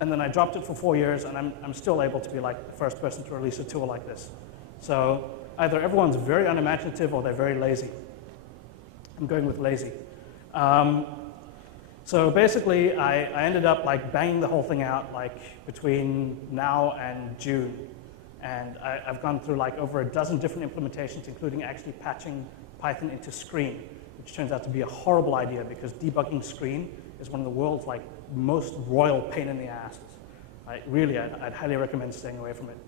and then I dropped it for 4 years, and I'm still able to be like the first person to release a tool like this. So either everyone's very unimaginative or they're very lazy. I'm going with lazy. So basically, I ended up like banging the whole thing out like between now and June. And I've gone through like over a dozen different implementations, including actually patching Python into Screen, which turns out to be a horrible idea because debugging Screen is one of the world's like most royal pain in the ass. Really, I'd highly recommend staying away from it.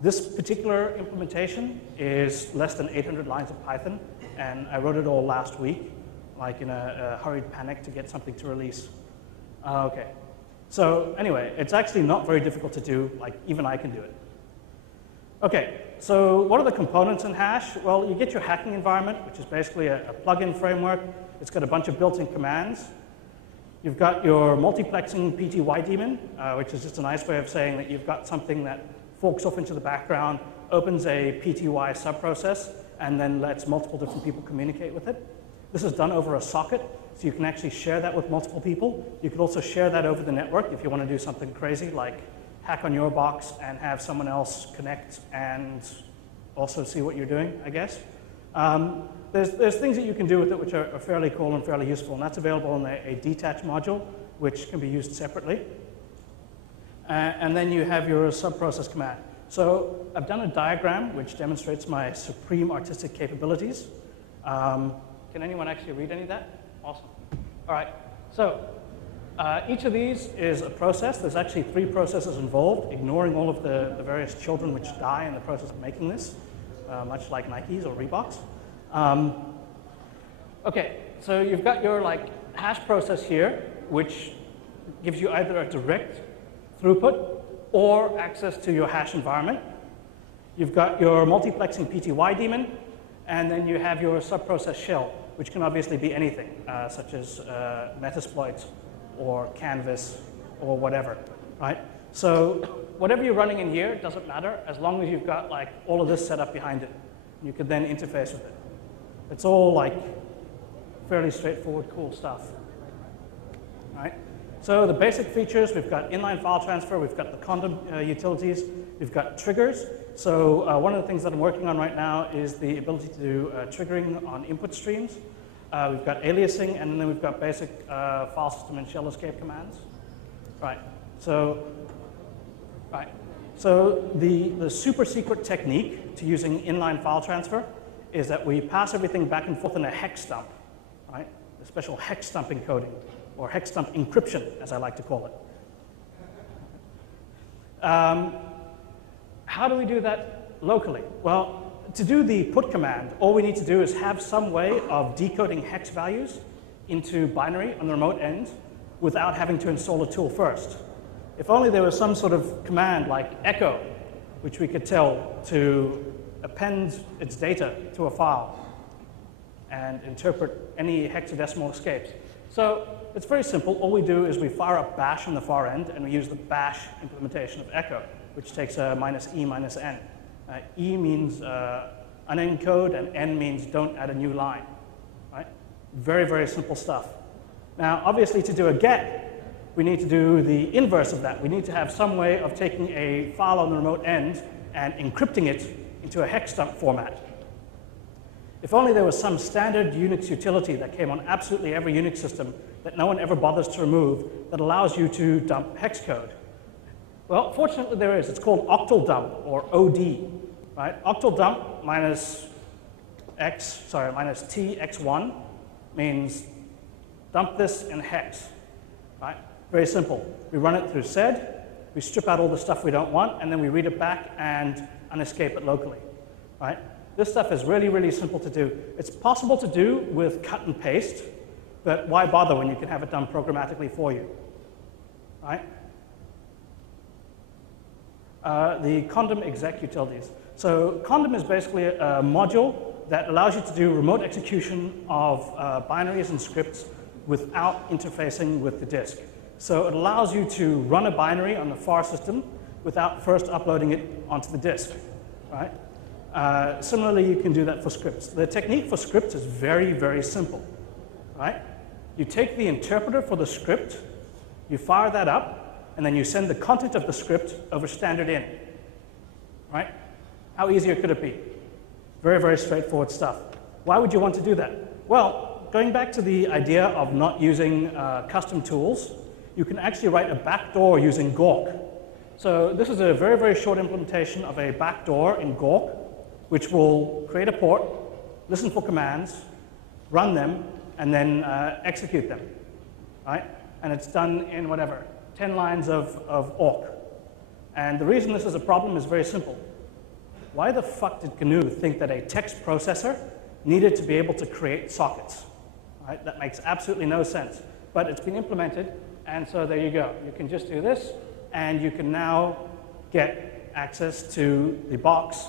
This particular implementation is less than 800 lines of Python, and I wrote it all last week, like in a hurried panic to get something to release. Okay. So anyway, it's actually not very difficult to do, like even I can do it. Okay, so what are the components in Hash? Well, you get your hacking environment, which is basically a plugin framework. It's got a bunch of built-in commands. You've got your multiplexing PTY daemon, which is just a nice way of saying that you've got something that forks off into the background, opens a PTY subprocess, and then lets multiple different people communicate with it. This is done over a socket, so you can actually share that with multiple people. You could also share that over the network if you want to do something crazy, like hack on your box and have someone else connect and also see what you're doing, I guess. There's things that you can do with it which are fairly cool and fairly useful, and that's available in a detach module, which can be used separately. And then you have your subprocess command. So I've done a diagram which demonstrates my supreme artistic capabilities. Can anyone actually read any of that? Awesome. All right. So each of these is a process. There's actually 3 processes involved, ignoring all of the various children which die in the process of making this, much like Nikes or Reeboks. Okay, so you've got your like hash process here, which gives you either a direct throughput or access to your hash environment. You've got your multiplexing PTY daemon, and then you have your subprocess shell, which can obviously be anything, such as Metasploit or Canvas or whatever, right? So whatever you're running in here doesn't matter as long as you've got like all of this set up behind it. You could then interface with it. It's all like fairly straightforward, cool stuff, right? So the basic features, we've got inline file transfer, we've got the condom utilities, we've got triggers. So one of the things that I'm working on right now is the ability to do triggering on input streams. We've got aliasing, and then we've got basic file system and shell escape commands. Right. So the super secret technique to using inline file transfer is that we pass everything back and forth in a hex dump, right? A special hex dump encoding, or hex dump encryption, as I like to call it. How do we do that locally? Well, to do the put command, all we need to do is have some way of decoding hex values into binary on the remote end without having to install a tool first. If only there was some sort of command like echo, which we could tell to append its data to a file and interpret any hexadecimal escapes. So it's very simple. All we do is we fire up bash on the far end, and we use the bash implementation of echo, which takes a -e -n. E means unencode, and N means don't add a new line, right? Very, very simple stuff. Now, obviously, to do a get, we need to do the inverse of that. We need to have some way of taking a file on the remote end and encrypting it into a hex dump format. If only there was some standard Unix utility that came on absolutely every Unix system that no one ever bothers to remove that allows you to dump hex code. Well, fortunately there is. It's called octal dump, or OD, right? Octal dump minus tx1 means dump this in hex, right? Very simple. We run it through sed, we strip out all the stuff we don't want, and then we read it back and unescape it locally, right? This stuff is really, really simple to do. It's possible to do with cut and paste, but why bother when you can have it done programmatically for you, right? The condom exec utilities. So condom is basically a module that allows you to do remote execution of binaries and scripts without interfacing with the disk. So it allows you to run a binary on the far system without first uploading it onto the disk, right? Similarly, you can do that for scripts. The technique for scripts is very, very simple, right? You take the interpreter for the script, you fire that up, and then you send the content of the script over standard in, right? How easier could it be? Very, very straightforward stuff. Why would you want to do that? Well, going back to the idea of not using custom tools, you can actually write a backdoor using Grugq. So this is a very, very short implementation of a backdoor in Grugq, which will create a port, listen for commands, run them, and then execute them, right? And it's done in whatever, 10 lines of awk. And the reason this is a problem is very simple. Why the fuck did GNU think that a text processor needed to be able to create sockets? Right? That makes absolutely no sense. But it's been implemented, and so there you go. You can just do this, and you can now get access to the box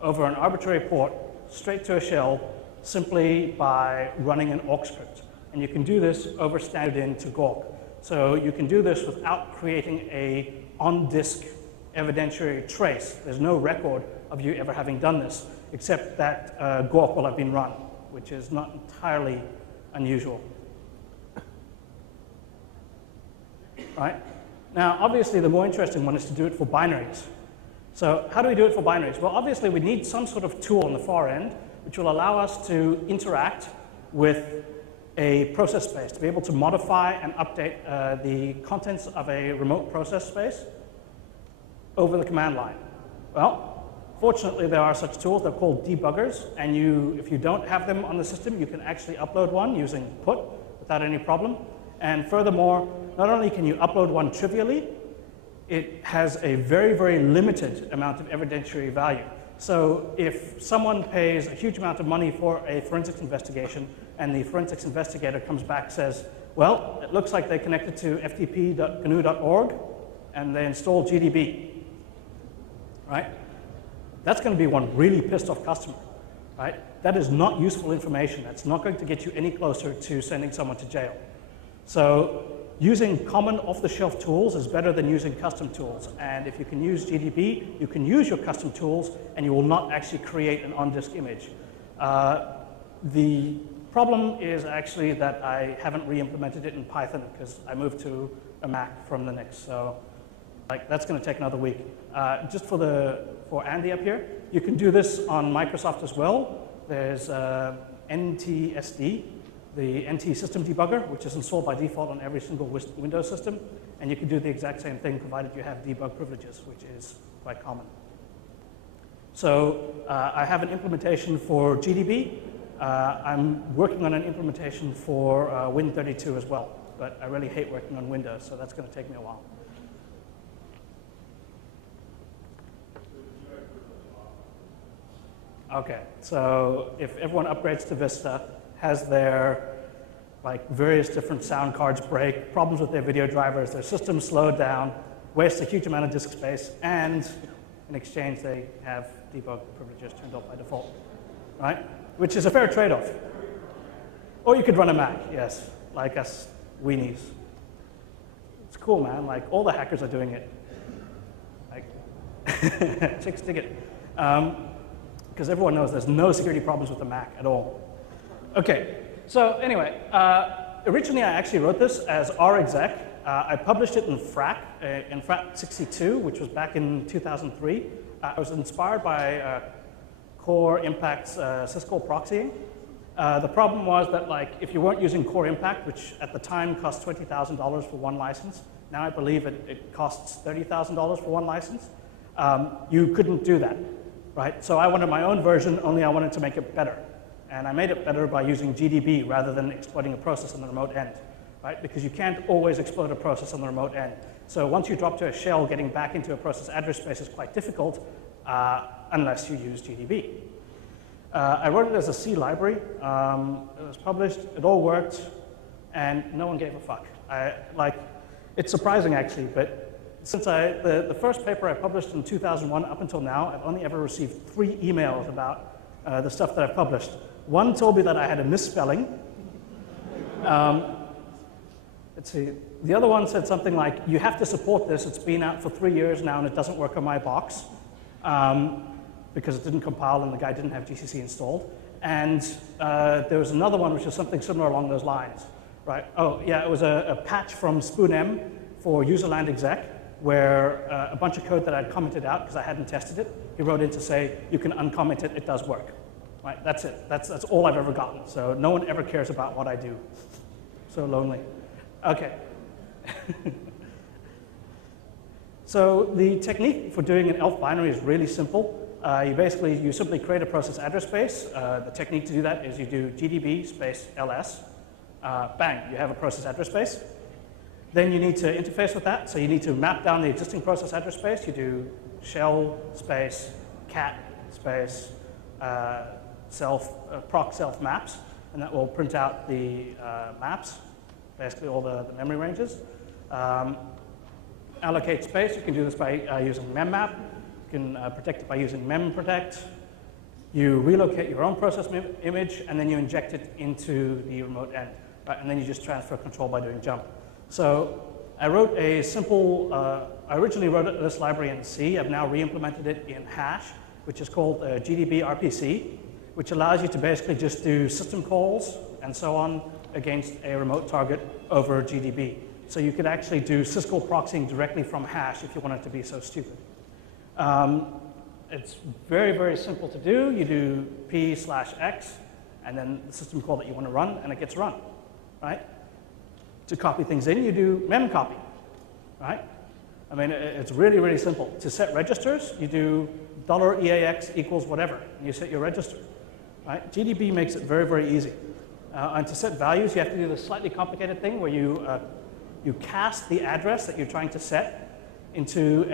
over an arbitrary port, straight to a shell, simply by running an awk script. And you can do this over standard in to Grugq. So you can do this without creating a on-disk evidentiary trace. There's no record of you ever having done this, except that Grugq will have been run, which is not entirely unusual. Right? Now, obviously, the more interesting one is to do it for binaries. So how do we do it for binaries? Well, obviously, we need some sort of tool on the far end which will allow us to interact with a process space, to be able to modify and update the contents of a remote process space over the command line. Well, fortunately, there are such tools. They're called debuggers, and if you don't have them on the system, you can actually upload one using put without any problem. And furthermore, not only can you upload one trivially, it has a very, very limited amount of evidentiary value. So if someone pays a huge amount of money for a forensics investigation, and the forensics investigator comes back and says, well, it looks like they connected to ftp.gnu.org, and they installed GDB, right? That's going to be one really pissed off customer, right? That is not useful information. That's not going to get you any closer to sending someone to jail. So using common off-the-shelf tools is better than using custom tools. And if you can use GDB, you can use your custom tools, and you will not actually create an on-disk image. The problem is actually that I haven't re-implemented it in Python because I moved to a Mac from Linux. So that's going to take another week. Just for Andy up here, you can do this on Microsoft as well. There's NTSD, the NT system debugger, which is installed by default on every single Windows system. And you can do the exact same thing provided you have debug privileges, which is quite common. So I have an implementation for GDB. I'm working on an implementation for Win32 as well. But I really hate working on Windows, so that's going to take me a while. Okay, so if everyone upgrades to Vista, has their various different sound cards break, problems with their video drivers, their system slowed down, waste a huge amount of disk space, and in exchange they have debug privileges turned off by default, right? Which is a fair trade-off. Or you could run a Mac, yes, like us weenies. It's cool, man. All the hackers are doing it. Chicks dig it. Because everyone knows there's no security problems with the Mac at all. Okay, so anyway, originally I actually wrote this as RExec. I published it in FRAC, in FRAC 62, which was back in 2003. I was inspired by Core Impact's syscall proxying. The problem was that if you weren't using Core Impact, which at the time cost $20,000 for one license, now I believe it costs $30,000 for one license, you couldn't do that. Right? So I wanted my own version, only I wanted to make it better. And I made it better by using GDB rather than exploiting a process on the remote end, right? Because you can't always exploit a process on the remote end. So once you drop to a shell, getting back into a process address space is quite difficult unless you use GDB. I wrote it as a C library. It was published, it all worked, and no one gave a fuck. It's surprising actually, but since the first paper I published in 2001 up until now, I've only ever received 3 emails about the stuff that I've published. One told me that I had a misspelling. Let's see. The other one said something like, you have to support this. It's been out for 3 years now, and it doesn't work on my box because it didn't compile and the guy didn't have GCC installed. And there was another one which was something similar along those lines. Right? Oh, yeah, it was a patch from SpoonM for userland exec, where a bunch of code that I'd commented out because I hadn't tested it, he wrote in to say, you can uncomment it, it does work. Right? That's it. That's all I've ever gotten. So no one ever cares about what I do. So lonely. Okay. So the technique for doing an ELF binary is really simple. You simply create a process address space. The technique to do that is you do gdb space ls. Bang, you have a process address space. Then you need to interface with that. So you need to map down the existing process address space. You do shell space cat space proc self maps, and that will print out the maps, basically all the memory ranges. Allocate space, you can do this by using memmap. You can protect it by using memprotect. You relocate your own process image, and then you inject it into the remote end. Right? And then you just transfer control by doing jump. So I wrote a simple, I originally wrote this library in C. I've now re-implemented it in hash, which is called GDB RPC, which allows you to basically just do system calls and so on against a remote target over GDB. So you could actually do syscall proxying directly from hash if you want it to be so stupid. It's very, very simple to do. You do p/x, and then the system call that you want to run, and it gets run, right? To copy things in, you do memcopy, right? I mean, it's really, really simple. To set registers, you do $EAX equals whatever, and you set your register, right? GDB makes it very, very easy. And to set values, you have to do this slightly complicated thing where you cast the address that you're trying to set into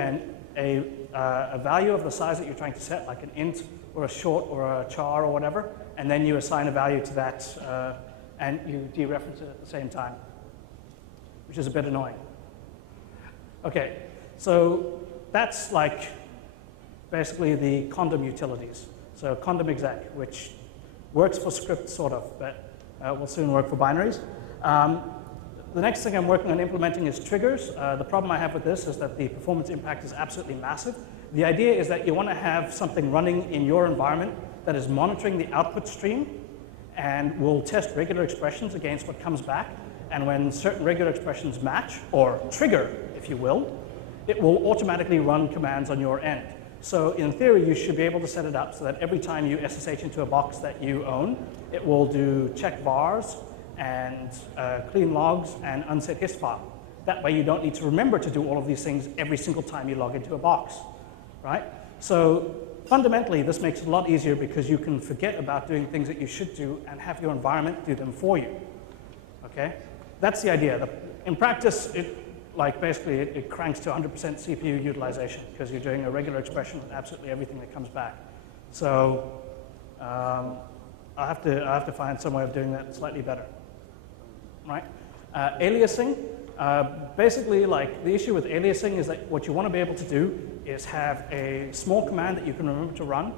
a value of the size that you're trying to set, like an int or a short or a char or whatever, and then you assign a value to that, and you dereference it at the same time, which is a bit annoying. Okay, so that's like basically the condom utilities. So condom exec, which works for scripts sort of, but will soon work for binaries. The next thing I'm working on implementing is triggers. The problem I have with this is that the performance impact is absolutely massive. The idea is that you want to have something running in your environment that is monitoring the output stream and will test regular expressions against what comes back. And when certain regular expressions match, or trigger, if you will, it will automatically run commands on your end. So in theory, you should be able to set it up so that every time you SSH into a box that you own, it will do check vars and clean logs and unset hist file. That way you don't need to remember to do all of these things every single time you log into a box, right? So fundamentally, this makes it a lot easier because you can forget about doing things that you should do and have your environment do them for you, okay? That's the idea. In practice, it cranks to 100% CPU utilization because you're doing a regular expression with absolutely everything that comes back. So I'll have to find some way of doing that slightly better. Right? Aliasing, basically, like the issue with aliasing is that what you want to be able to do is have a small command that you can remember to run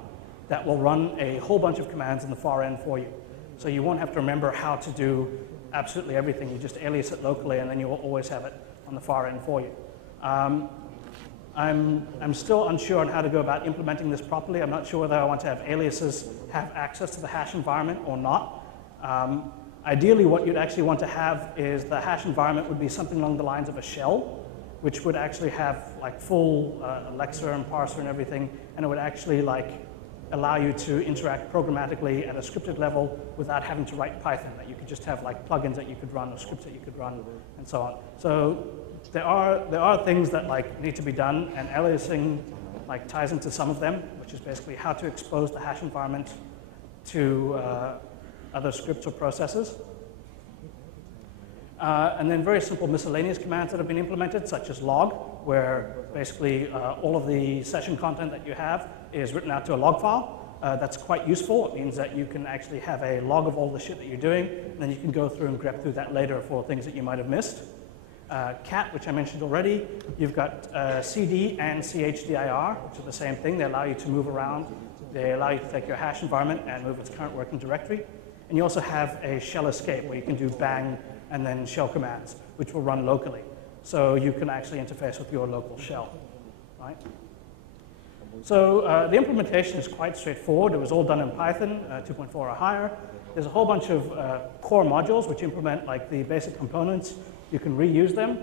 that will run a whole bunch of commands in the far end for you. So you won't have to remember how to do absolutely everything. You just alias it locally, and then you will always have it on the far end for you. I'm still unsure on how to go about implementing this properly. I'm not sure whether I want to have aliases have access to the hash environment or not. Ideally, what you'd actually want to have is the hash environment would be something along the lines of a shell, which would actually have like full Alexa and parser and everything, and it would actually like allow you to interact programmatically at a scripted level without having to write Python, that you could just have like plugins that you could run or scripts that you could run and so on. So there are things that like need to be done, and aliasing like ties into some of them, which is basically how to expose the hash environment to other scripts or processes. And then very simple miscellaneous commands that have been implemented, such as log, where basically all of the session content that you have is written out to a log file. That's quite useful. It means that you can actually have a log of all the shit that you're doing, and then you can go through and grep through that later for things that you might have missed. Cat, which I mentioned already. You've got CD and CHDIR, which are the same thing. They allow you to move around. They allow you to take your hash environment and move its current working directory. And you also have a shell escape, where you can do bang and then shell commands, which will run locally. So you can actually interface with your local shell, right? So the implementation is quite straightforward. It was all done in Python 2.4 or higher. There's a whole bunch of core modules which implement like the basic components. You can reuse them.